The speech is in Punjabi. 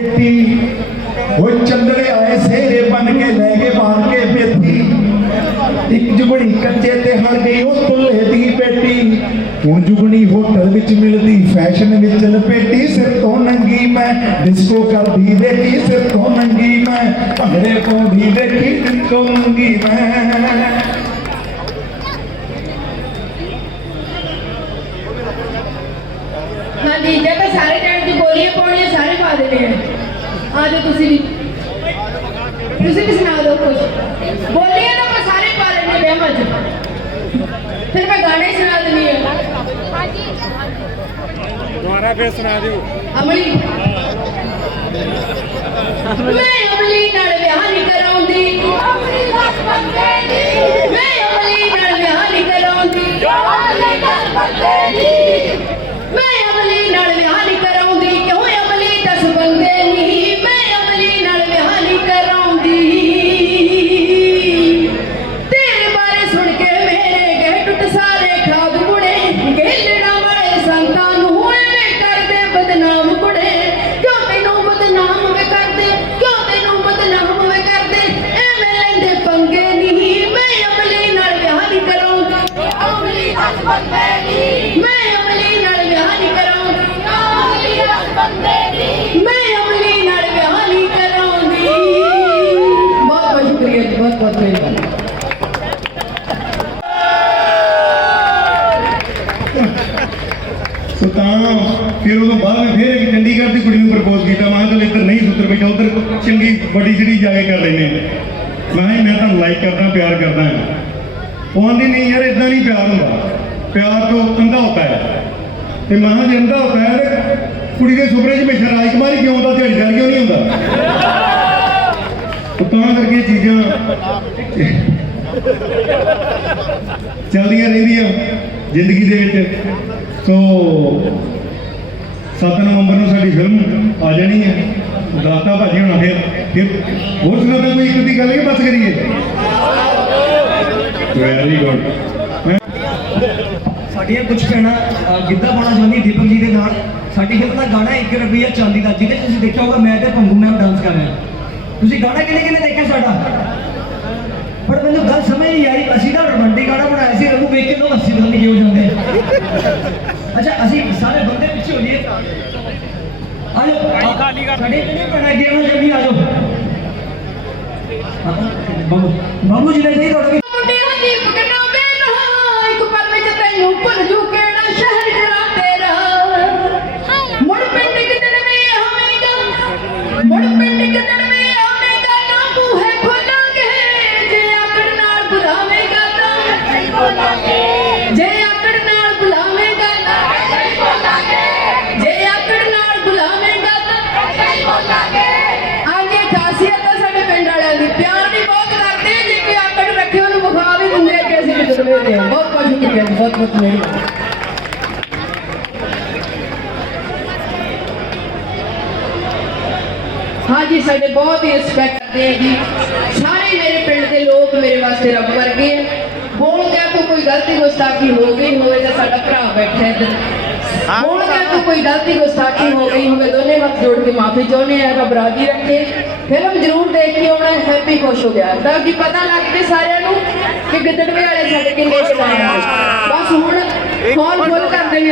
ਬੇਟੀ ਉਹ ਚੰਦੜੇ ਆਏ ਸੇਰੇ ਬਨ ਕੇ ਲੈ ਕੇ ਬਾਣ ਕੇ ਬੇਤੀ ਇੱਕ ਜੁਗਣੀ ਕੱਚੇ ਤੇ ਹਲ ਗਈ, ਉਹ ਤੁੱਲੇ ਦੀ ਬੇਟੀ ਹੁਣ ਜੁਗਣੀ ਹੋਟਲ ਵਿੱਚ ਮਿਲਦੀ, ਫੈਸ਼ਨ ਵਿੱਚ ਲਪੇਟੀ। ਸਿਰ ਤੋਂ ਨੰਗੀ ਮੈਂ ਡਿਸਕੋ ਕਰਦੀ ਦੇਖੀ, ਸਿਰ ਤੋਂ ਨੰਗੀ ਮੈਂ, ਭੰਗੜੇ ਪਾਉਂਦੀ ਦੇਖੀ ਸਿਰ ਤੋਂ ਨੰਗੀ ਮੈਂ ਹਾਂਜੀ ਜੇ ਤਾਂ ਸਾਰੇ ਜਣੇ ਦੀ ਬੋਲੀਆਂ ਪਾਉਣੀਆਂ ਸਾਰੇ ਪਾ ਦੇਣੇ ਆ ਜਾਓ ਤੁਸੀਂ ਵੀ। ਤੁਸੀਂ ਵੀ ਸੁਣਾ ਦਿਓ ਕੁਝ ਬੋਲੀਆਂ ਤਾਂ ਆਪਾਂ ਸਾਰੇ ਪਾ ਲੈਣੇ ਵਿਆਹਾਂ 'ਚ। ਫਿਰ ਮੈਂ ਗਾਣੇ ਸੁਣਾ ਦਿੰਦੀ ਆ ਦੁਬਾਰਾ ਫੇਰ ਸੁਣਾ ਦਿਓ। ਅਮਲੀ। ਮੈਂ ਅਮਲੀ ਨਾਲ ਵਿਆਹ ਨਹੀਂ ਕਰਾਉਂਦੀ। ਅਮਲੀ ਲੱਖ ਬੰਦੇ ਦੀ। ਮੈਂ ਅਮਲੀ ਨਾਲ ਵਿਆਹ ਨਹੀਂ ਬਹੁਤ ਬਹੁਤ ਸ਼ੁਕਰੀਆ ਜੀ, ਬਹੁਤ ਬਹੁਤ ਮਿਹਰਬਾਨੀ। ਸੋ ਤਾਂ ਫਿਰ ਉਦੋਂ ਬਾਅਦ ਮੈਂ ਫਿਰ ਇੱਕ ਚੰਡੀਗੜ੍ਹ ਦੀ ਕੁੜੀ ਨੂੰ ਪ੍ਰਪੋਜ਼ ਕੀਤਾ। ਮੈਂ ਕਿਹਾ ਚੱਲ ਇੱਧਰ ਨਹੀਂ ਸੁੱਤਰ ਬੈਠਾ, ਉਧਰ ਚੰਗੀ ਵੱਡੀ ਜਿਹੜੀ ਜਾ ਕੇ ਕਰ ਲੈਨੇ ਮੈਂ ਕਿਹਾ ਮੈਂ ਤੁਹਾਨੂੰ ਲਾਈਕ ਕਰਦਾ, ਪਿਆਰ ਕਰਦਾ ਹਾਂ। ਉਹ ਆਂਦੀ, ਨਹੀਂ ਯਾਰ ਇਦਾਂ ਨਹੀਂ ਪਿਆਰ ਹੁੰਦਾ। ਪਿਆਰ ਤੋਂ ਅੰਧਾ ਹੁੰਦਾ ਹੈ। ਤੇ ਮੈਂ ਕਿਹਾ ਜੇ, ਅੰਧਾ ਹੁੰਦਾ ਹੈ ਕੁੜੀ ਦੇ ਸੁਪਨੇ 'ਚ ਹਮੇਸ਼ਾ ਰਾਜਕੁਮਾਰੀ ਕਿਉਂ ਹੁੰਦਾ ਦਿਹਾੜੀਦਾਰ ਕਿਉਂ ਨਹੀਂ ਹੁੰਦਾ। ਤਾਂ ਕਰਕੇ ਚੀਜ਼ਾਂ ਚੱਲਦੀਆਂ ਰਹਿੰਦੀਆਂ ਜ਼ਿੰਦਗੀ ਦੇ ਵਿੱਚ। ਸੋ 7 ਨਵੰਬਰ ਨੂੰ ਸਾਡੀ ਫਿਲਮ ਆ ਜਾਣੀ ਹੈ। ਦਾਤਾ ਭਾਜੀ ਹੋਣਾ ਫਿਰ ਫਿਰ ਹੋਰ ਸੁਣਾਦਾ ਕੋਈ ਇੱਕ ਦੀ ਗੱਲ ਕਿ ਬਸ ਕਰੀਏ? ਵੈਰੀ ਗੁੱਡ ਸਾਡੀਆਂ ਕੁਝ ਭੈਣਾਂ ਗਿੱਧਾ ਪਾਉਣਾ ਚਾਹੁੰਦੀ ਦੀਪਕ ਜੀ ਦੇ ਨਾਲ। ਸਾਡੀ ਫਿਲਮ ਦਾ ਗਾਣਾ 1 ਰੁਪਿਆ ਚਾਂਦੀ ਦਾ ਜਿਹਦੇ 'ਚ ਤੁਸੀਂ ਦੇਖਿਆ ਹੋਗਾ ਮੈਂ ਤੇ ਭੰਗੂ ਮੈਮ ਡਾਂਸ ਕਰ ਰਹੇ ਹਾਂ। ਤੁਸੀਂ ਗਾਣਾ ਕਿਹਨੇ ਕਿਹਨੇ ਦੇਖਿਆ ਸਾਡਾ? ਪਰ ਮੈਨੂੰ ਗੱਲ ਸਮਝ ਨਹੀਂ ਆਈ ਅਸੀਂ ਤਾਂ ਰੋਮਾਂਟਿਕ ਗਾਣਾ ਬਣਾਇਆ ਸੀ ਉਹਨੂੰ ਵੇਖ ਕੇ ਲੋਕ ਹੱਸੀ ਪਤਾ ਨਹੀਂ ਕਿਉਂ ਜਾਂਦੇ। ਆ। ਅੱਛਾ ਅਸੀਂ ਸਾਰੇ ਬੰਦੇ ਪਿੱਛੇ ਹੋ ਜਾਈਏ। ਆ ਜਾਓ। ਖਾਲੀ ਕਰ। ਸਾਡੇ ਕਿਹਨੇ ਬਣਾ ਗੇਮ ਜਮੀ ਆ ਜਾਓ। ਬਾਬੂ ਬਾਬੂ ਜੀ ਨੇ ਨਹੀਂ ਤੁਹਾਡਾ ਵੀ ਮੁੰਡਿਆਂ ਦੀ ਪਕੜਨਾ ਮੈਨੂੰ ਇੱਕ ਪਲ ਵਿੱਚ ਤੈਨੂੰ ਭੁੱਲ ਜੂ ਕਿਹੜਾ ਸ਼ਹਿਰ ਬਹੁਤ ਮਿਹਰਬਾਨੀ ਹਾਂਜੀ ਸਾਡੇ ਬਹੁਤ ਹੀ ਰਿਸਪੈਕਟ ਕਰਦੇ ਆ ਜੀ। ਸਾਰੇ ਮੇਰੇ ਪਿੰਡ ਦੇ ਲੋਕ ਮੇਰੇ ਵਾਸਤੇ ਰੱਬ ਵਰਗੇ ਆ। ਬੋਲ ਗਿਆ ਤੋਂ ਕੋਈ ਗਲਤੀ ਗੁਸਤਾਖੀ ਹੋ ਗਈ ਹੋਵੇ ਤਾਂ ਸਾਡਾ ਭਰਾ ਬੈਠਾ ਹੈ। ਬੋਲ ਗਿਆ ਤੋਂ ਕੋਈ ਗਲਤੀ ਗੁਸਤਾਖੀ ਹੋ ਗਈ ਹੋਵੇ ਦੋਨੇ ਹੱਥ ਜੋੜ ਕੇ ਮਾਫੀ ਚਾਹੁੰਦੇ ਆ ਰੱਬ ਰਾਜੀ ਰੱਖੇ। ਫਿਲਮ ਜ਼ਰੂਰ ਦੇਖ ਕੇ ਆਉਣਾ ਹੈਪੀ ਖੁਸ਼ ਹੋ ਗਿਆ। ਤਾਂ ਕਿ ਪਤਾ ਲੱਗ ਜੇ ਸਾਰਿਆਂ ਨੂੰ ਕਿ ਗਿੱਦੜਵੇ ਵਾਲੇ ਸਾਡੇ ਕਿੰਨੇ ਚਲਾਣਾ ਬਸ ਹੁਣ ਹੌਲ ਫੁੱਲ ਕਰ ਦੇਣੇ